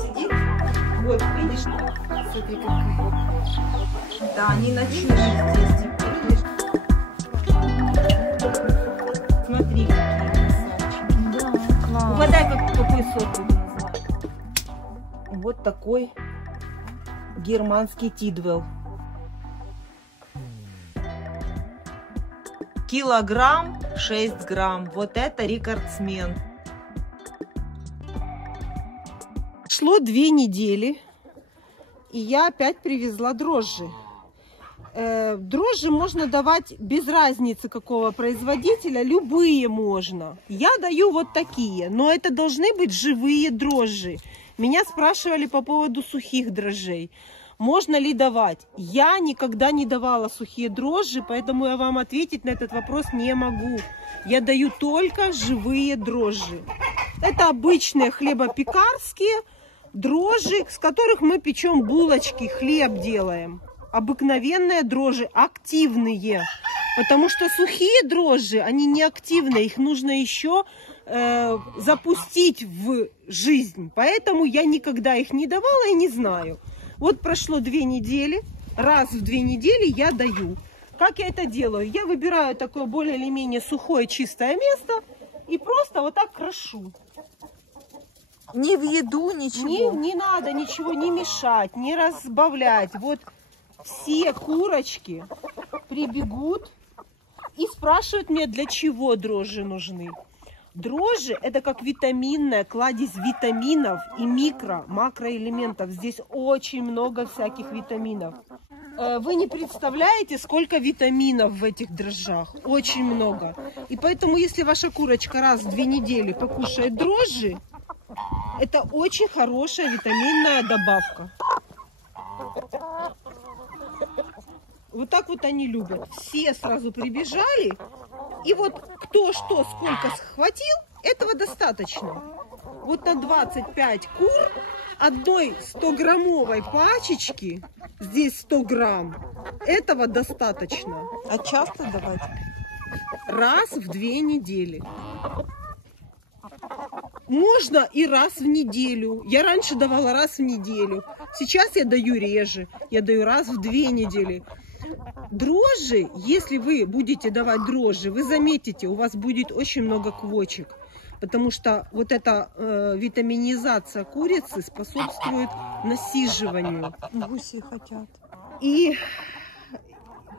Сидит. Вот, видишь? Смотри, какая. Да, они ночуют здесь. Видишь? Смотри, какие красавчики. Да, класс. Угадай, какой сорт его называют. Вот такой германский Тидвелл. Килограмм 6 грамм. Вот это рекордсмен. Шло 2 недели, и я опять привезла дрожжи. Дрожжи можно давать без разницы какого производителя, любые можно. Я даю вот такие, но это должны быть живые дрожжи. Меня спрашивали по поводу сухих дрожжей. Можно ли давать? Я никогда не давала сухие дрожжи, поэтому я вам ответить на этот вопрос не могу. Я даю только живые дрожжи. Это обычные хлебопекарские дрожжи, с которых мы печем булочки, хлеб делаем. Обыкновенные дрожжи, активные. Потому что сухие дрожжи, они не активные, их нужно еще запустить в жизнь. Поэтому я никогда их не давала и не знаю. Вот прошло 2 недели, раз в 2 недели я даю. Как я это делаю? Я выбираю такое более или менее сухое, чистое место и просто вот так крошу. Не в еду, ничего? Не надо ничего не мешать, не разбавлять. Вот все курочки прибегут и спрашивают меня, для чего дрожжи нужны. Дрожжи – это как витаминная кладезь витаминов и макроэлементов. Здесь очень много всяких витаминов. Вы не представляете, сколько витаминов в этих дрожжах. Очень много. И поэтому, если ваша курочка раз в 2 недели покушает дрожжи, это очень хорошая витаминная добавка. Вот так вот они любят. Все сразу прибежали. И вот кто что, сколько схватил, этого достаточно. Вот на 25 кур одной 100-граммовой пачечки, здесь 100 грамм, этого достаточно. А часто давать? Раз в 2 недели. Можно и раз в неделю. Я раньше давала раз в неделю. Сейчас я даю реже. Я даю раз в 2 недели. Дрожжи, если вы будете давать дрожжи, вы заметите, у вас будет очень много квочек. Потому что вот эта витаминизация курицы способствует насиживанию. Гуси хотят. И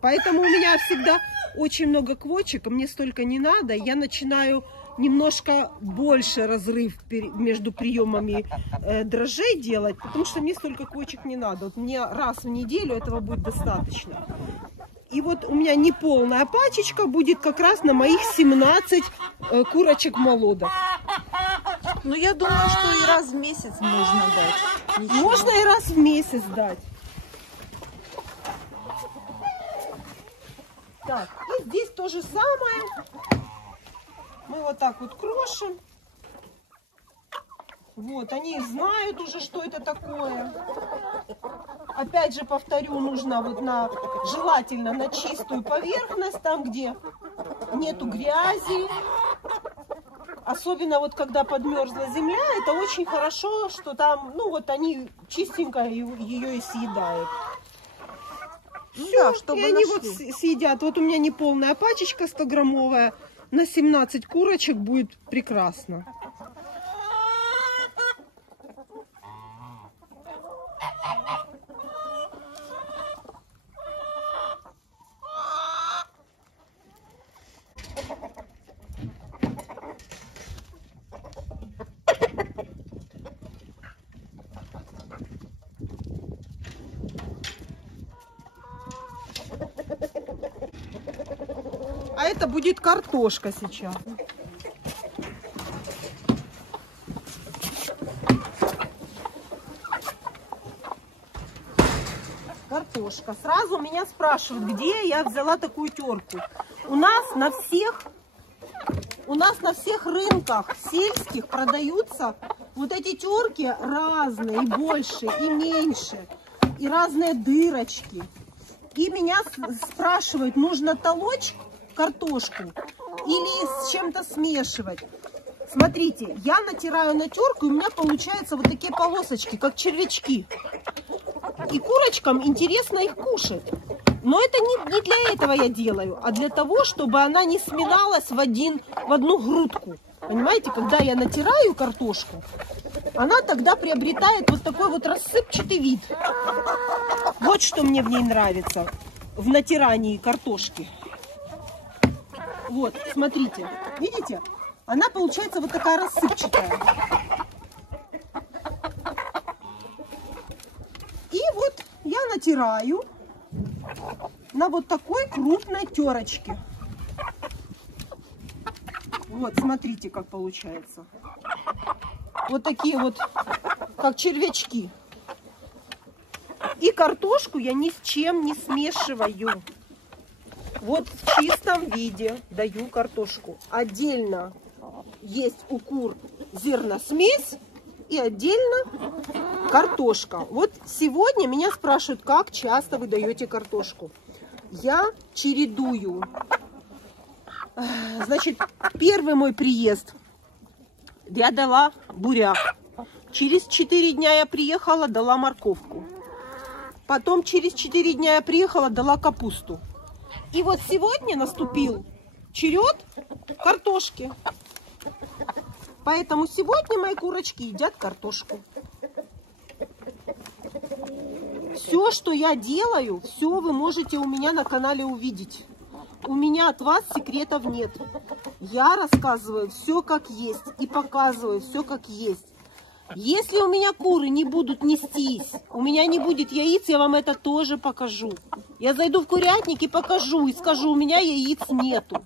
поэтому у меня всегда очень много квочек, а мне столько не надо. Я начинаю немножко больше разрыв между приемами дрожжей делать, потому что мне столько квочек не надо. Вот мне раз в неделю этого будет достаточно. И вот у меня неполная пачечка будет как раз на моих 17 курочек молодок. Ну, я думаю, что и раз в месяц можно дать. Ничего. Можно и раз в месяц дать. Так, и здесь то же самое. Мы вот так вот крошим. Вот, они знают уже, что это такое. Опять же, повторю, нужно вот желательно на чистую поверхность, там, где нету грязи. Особенно вот когда подмерзла земля, это очень хорошо, что там, ну вот они чистенько ее и съедают. Все, да, чтобы и они нашли. вот съедят. Вот у меня неполная пачечка 100-граммовая, на 17 курочек будет прекрасно. А это будет картошка сейчас. Картошка. Сразу меня спрашивают, где я взяла такую терку. У нас на всех рынках сельских продаются вот эти терки разные, и больше, и меньше, и разные дырочки. И меня спрашивают, нужно толочь картошку или с чем-то смешивать. Смотрите, я натираю на терку, и у меня получаются вот такие полосочки, как червячки. И курочкам интересно их кушать. Но это не для этого я делаю, а для того, чтобы она не сминалась в одну грудку. Понимаете, когда я натираю картошку, она тогда приобретает вот такой вот рассыпчатый вид. Вот что мне в ней нравится, в натирании картошки. Вот, смотрите, видите? Она получается вот такая рассыпчатая. И вот я натираю на вот такой крупной терочке. Вот, смотрите, как получается. Вот такие вот, как червячки. И картошку я ни с чем не смешиваю. Вот в чистом виде даю картошку. Отдельно есть у кур зерносмесь и отдельно картошка. Вот сегодня меня спрашивают, как часто вы даете картошку. Я чередую. Значит, первый мой приезд я дала буряк. Через 4 дня я приехала, дала морковку. Потом через 4 дня я приехала, дала капусту. И вот сегодня наступил черед картошки. Поэтому сегодня мои курочки едят картошку. Все, что я делаю, все вы можете у меня на канале увидеть. У меня от вас секретов нет. Я рассказываю все как есть и показываю все как есть. Если у меня куры не будут нестись, у меня не будет яиц, я вам это тоже покажу. Я зайду в курятник и покажу, и скажу, у меня яиц нету.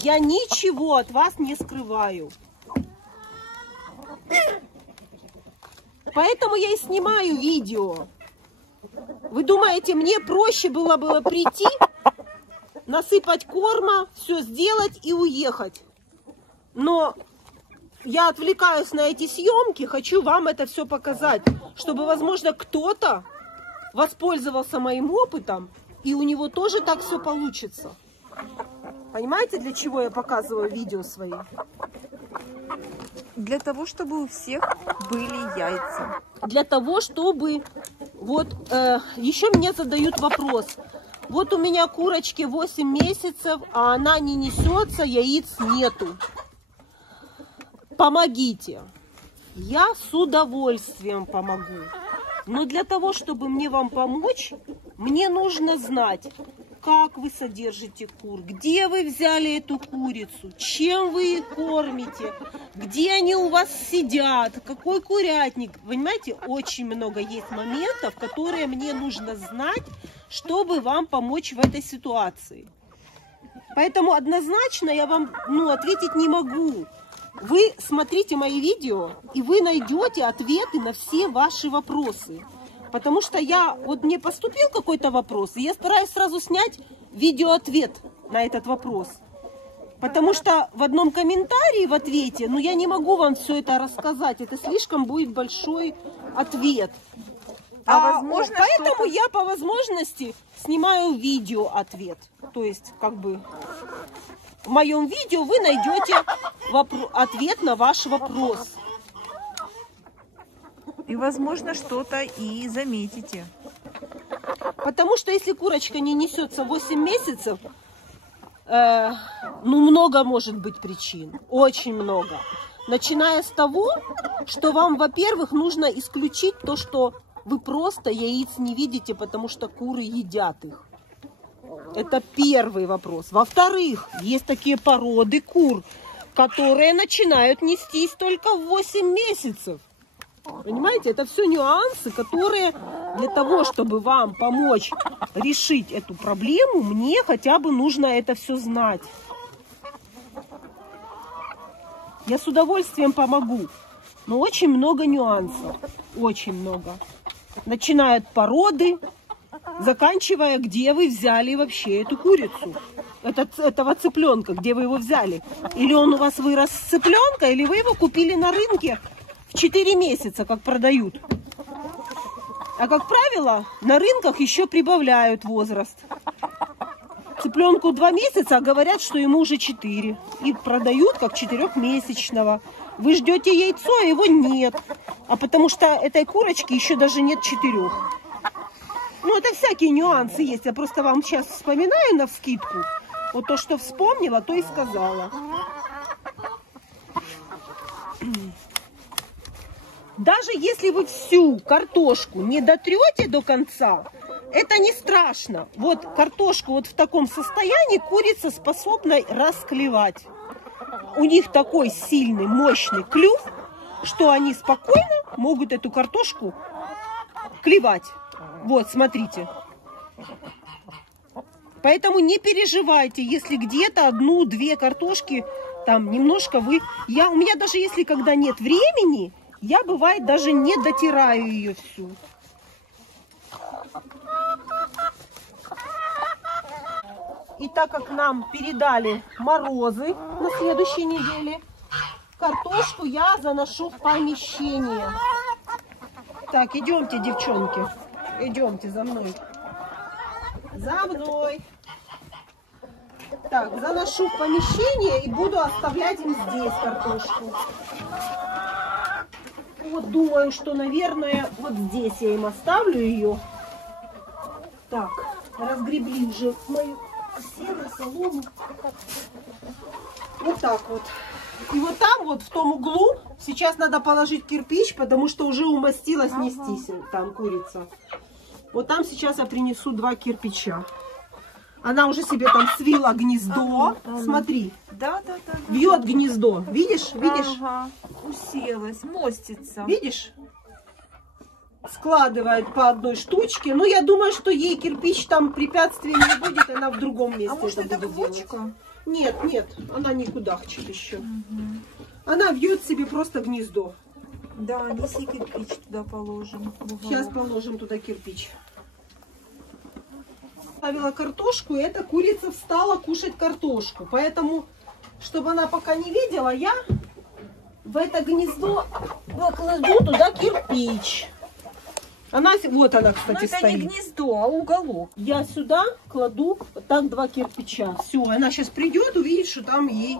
Я ничего от вас не скрываю. Поэтому я и снимаю видео. Вы думаете, мне проще было бы прийти, насыпать корма, все сделать и уехать? Но я отвлекаюсь на эти съемки, хочу вам это все показать, чтобы, возможно, кто-то воспользовался моим опытом, и у него тоже так все получится. Понимаете, для чего я показываю видео свои? Для того, чтобы у всех были яйца. Для того, чтобы... Вот еще мне задают вопрос. Вот у меня курочке 8 месяцев, а она не несется, яиц нету. Помогите. Я с удовольствием помогу. Но для того, чтобы мне вам помочь, мне нужно знать, как вы содержите кур, где вы взяли эту курицу, чем вы их кормите, где они у вас сидят, какой курятник. Понимаете, очень много есть моментов, которые мне нужно знать, чтобы вам помочь в этой ситуации. Поэтому однозначно я вам ответить не могу. Вы смотрите мои видео, и вы найдете ответы на все ваши вопросы. Потому что мне поступил какой-то вопрос, и я стараюсь сразу снять видеоответ на этот вопрос. Потому что в одном комментарии в ответе, я не могу вам все это рассказать, это слишком будет большой ответ. Поэтому я по возможности снимаю видеоответ. То есть, в моем видео вы найдете ответ на ваш вопрос. И, возможно, что-то и заметите. Потому что если курочка не несется 8 месяцев, много может быть причин. Очень много. Начиная с того, что вам, во-первых, нужно исключить то, что вы просто яиц не видите, потому что куры едят их. Это первый вопрос. Во-вторых, есть такие породы кур, которые начинают нестись только в 8 месяцев. Понимаете, это все нюансы, которые для того, чтобы вам помочь решить эту проблему, мне хотя бы нужно это все знать. Я с удовольствием помогу, но очень много нюансов, очень много. Начиная от породы, заканчивая, где вы взяли вообще эту курицу, этого цыпленка, где вы его взяли. Или он у вас вырос с цыпленка, или вы его купили на рынке в 4 месяца, как продают. А как правило, на рынках еще прибавляют возраст Цыпленку 2 месяца, а говорят, что ему уже 4. И продают как 4-месячного. Вы ждете яйцо, а его нет. А потому что этой курочки еще даже нет 4. Ну, это всякие нюансы есть. Я просто вам сейчас вспоминаю навскидку. Вот то, что вспомнила, то и сказала. Даже если вы всю картошку не дотрете до конца, это не страшно. Вот картошку вот в таком состоянии курица способна расклевать. У них такой сильный, мощный клюв, что они спокойно могут эту картошку клевать. Вот, смотрите. Поэтому не переживайте, если где-то 1-2 картошки, там немножко вы... У меня даже если когда нет времени, я бывает даже не дотираю ее всю. И так как нам передали морозы на следующей неделе, картошку я заношу в помещение. Так, идемте, девчонки. Идемте за мной. За мной. Так, заношу в помещение и буду оставлять им здесь картошку. Вот думаю, что, наверное, вот здесь я им оставлю ее. Так, разгребли уже мою сено, солому. Вот так вот. И вот там, вот в том углу, сейчас надо положить кирпич, потому что уже умастилась нестись там курица. Вот там сейчас я принесу 2 кирпича. Она уже себе там свила гнездо. Смотри. Да. Вьет гнездо. Видишь? Видишь? Ага. Уселась, мостится. Видишь? Складывает по одной штучке. Ну, я думаю, что ей кирпич там препятствия не будет. Она в другом месте. А может это будет квочка? делать. Нет, она не кудахчет еще. Она вьет себе просто гнездо. Да, неси кирпич туда положим. Сейчас положим туда кирпич. Ставила картошку, и эта курица встала кушать картошку. Поэтому, чтобы она пока не видела, я в это гнездо покладу туда кирпич. Вот она, кстати, это стоит. не гнездо, а уголок. Я сюда кладу вот так 2 кирпича. Все, она сейчас придет, увидит, что там ей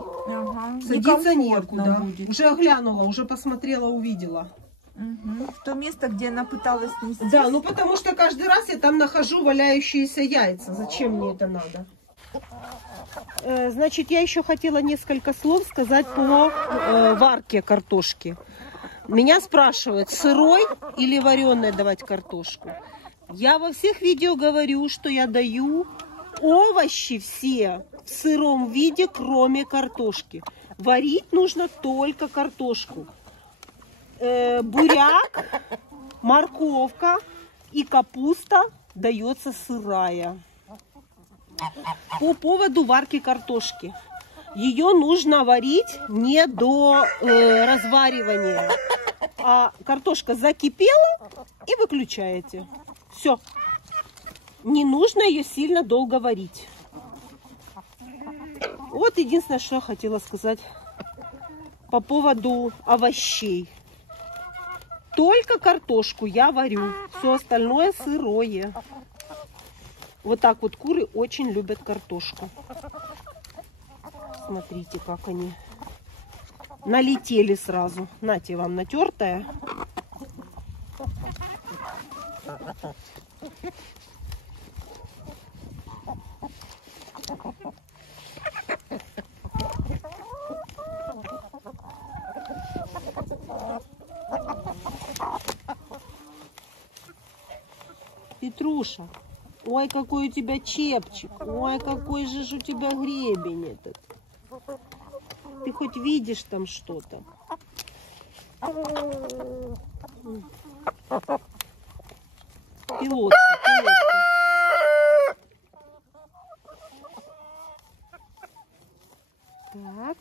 садиться некуда. Будет. Уже оглянула, уже посмотрела, увидела. В то место, где она пыталась нести. Да, ну потому что каждый раз я там нахожу валяющиеся яйца. Зачем мне это надо? Значит, я еще хотела несколько слов сказать по варке картошки. Меня спрашивают, сырой или вареной давать картошку. Я во всех видео говорю, что я даю овощи все в сыром виде, кроме картошки. Варить нужно только картошку. Буряк, морковка и капуста дается сырая. По поводу варки картошки. Ее нужно варить не до разваривания. А картошка закипела и выключаете. Все. Не нужно ее сильно долго варить. Вот единственное, что я хотела сказать по поводу овощей. Только картошку я варю. Все остальное сырое. Вот так вот куры очень любят картошку. Смотрите, как они налетели сразу. Нате вам натертая. Петруша, ой, какой у тебя чепчик. Ой, какой же у тебя гребень этот. Ты хоть видишь там что-то? Пилотка. Так.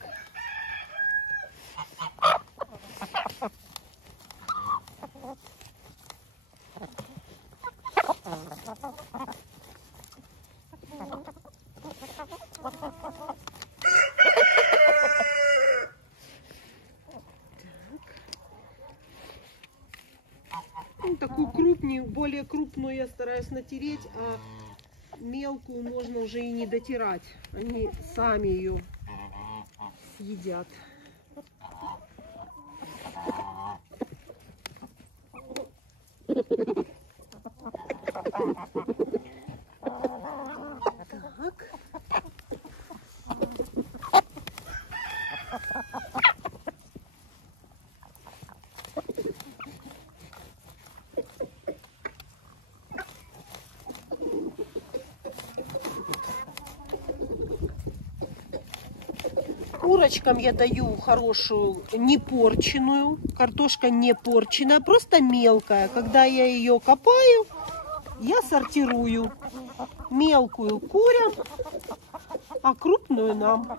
Ну, такую крупнее, более крупную я стараюсь натереть, а мелкую можно уже и не дотирать. Они сами ее съедят. Так. Курочкам я даю хорошую, не порченую. Картошка не порченая, просто мелкая. Когда я ее копаю, я сортирую. Мелкую курям, а крупную нам.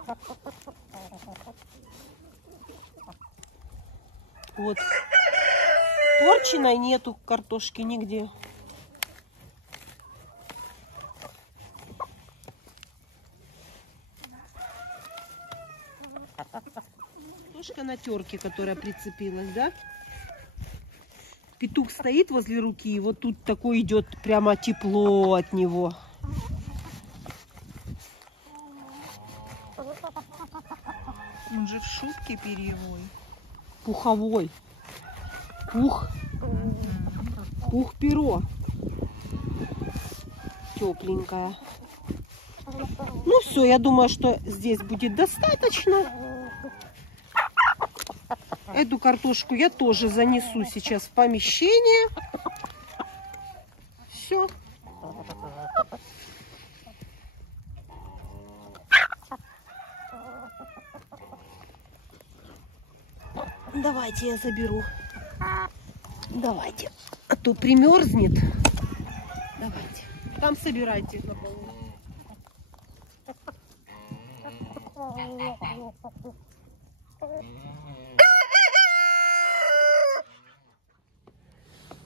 Вот. Порченой нету картошки нигде. Картошка на терке, которая прицепилась, да? Петух стоит возле руки, и вот тут такое идет прямо тепло от него. Он же в шубке перьевой. Пуховой. Пух. Пух-перо. Тепленькая. Ну все, я думаю, что здесь будет достаточно. Эту картошку я тоже занесу сейчас в помещение. Все. Давайте я заберу. Давайте. А то примерзнет. Давайте. Там собирайте на полу.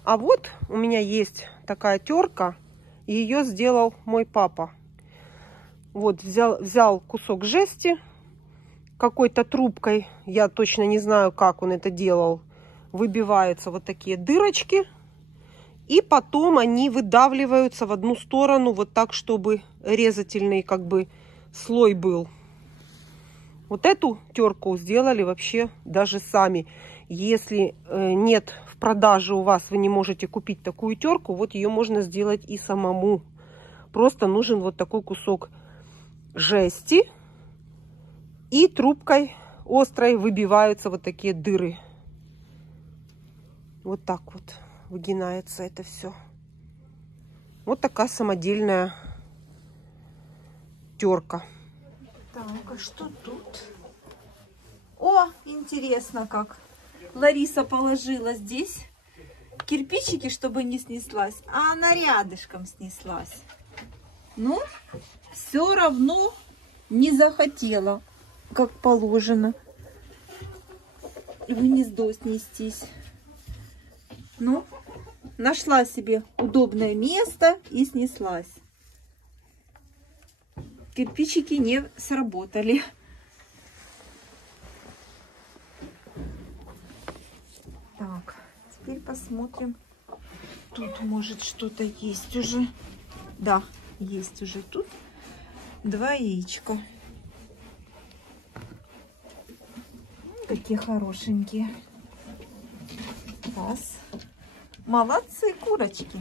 А вот у меня есть такая терка. Ее сделал мой папа. Вот взял кусок жести какой-то трубкой. Я точно не знаю, как он это делал. Выбиваются вот такие дырочки. И потом они выдавливаются в одну сторону. Вот так, чтобы резательный как бы слой был. Вот эту терку сделали вообще даже сами. Если нет в продаже у вас, вы не можете купить такую терку, вот ее можно сделать и самому. Просто нужен вот такой кусок жести. И трубкой острой выбиваются вот такие дыры. Вот так вот выгинается это все. Вот такая самодельная терка. Так, а что тут? О, интересно как. Лариса положила здесь кирпичики, чтобы не снеслась, а она рядышком снеслась. Ну, все равно не захотела, как положено, в гнездо снестись. Ну, нашла себе удобное место и снеслась. Кирпичики не сработали. Так, теперь посмотрим. Тут может что-то есть уже. Да, есть уже тут 2 яичка. Какие хорошенькие. Раз. Молодцы, курочки.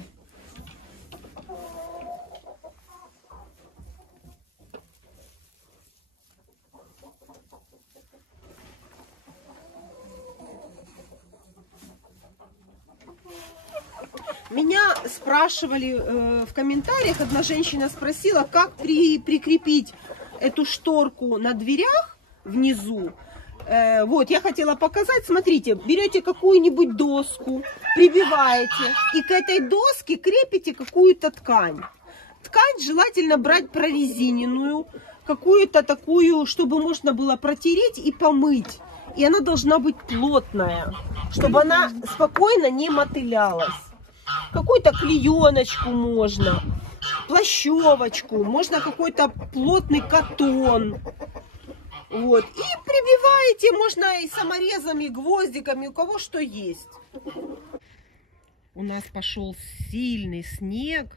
Меня спрашивали в комментариях, одна женщина спросила, как прикрепить эту шторку на дверях внизу. Вот, я хотела показать, смотрите, берете какую-нибудь доску, прибиваете и к этой доске крепите какую-то ткань. Ткань желательно брать прорезиненную, какую-то такую, чтобы можно было протереть и помыть. И она должна быть плотная, чтобы она спокойно не мотылялась. Какую-то клееночку можно, плащевочку, можно какой-то плотный катон. Вот. И прибиваете, можно и саморезами, и гвоздиками, у кого что есть. У нас пошел сильный снег.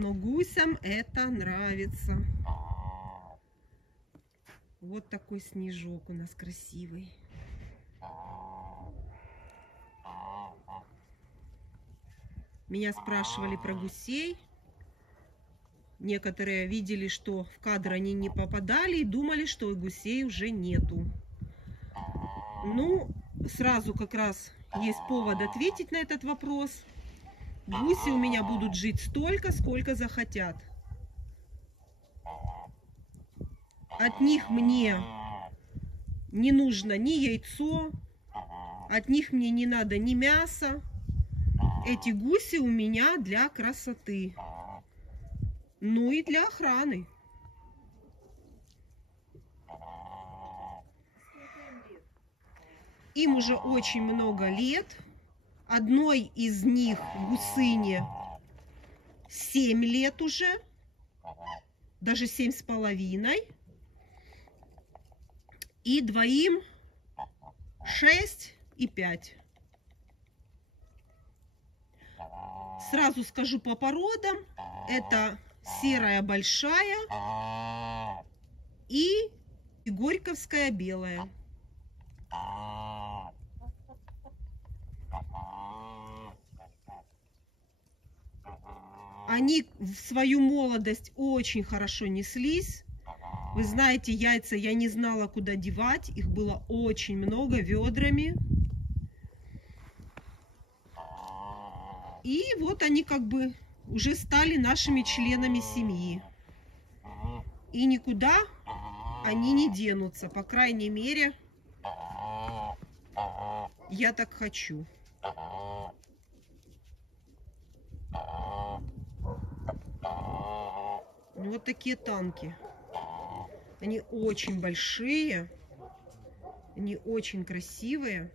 но гусям это нравится. Вот такой снежок у нас красивый. Меня спрашивали про гусей. Некоторые видели, что в кадр они не попадали и думали, что гусей уже нету. Ну, сразу как раз есть повод ответить на этот вопрос. Гуси у меня будут жить столько, сколько захотят. От них мне не нужно ни яйцо, от них мне не надо ни мяса. Эти гуси у меня для красоты. Ну и для охраны. Им уже очень много лет. Одной из них, гусыне, 7 лет уже. Даже 7,5. И двоим 6 и 5. Сразу скажу по породам. Это серая большая и горьковская белая. Они в свою молодость очень хорошо неслись. Вы знаете, яйца я не знала, куда девать. Их было очень много, ведрами. И вот они как бы уже стали нашими членами семьи. И никуда они не денутся. По крайней мере, я так хочу. Вот такие танки. Они очень большие. Они очень красивые.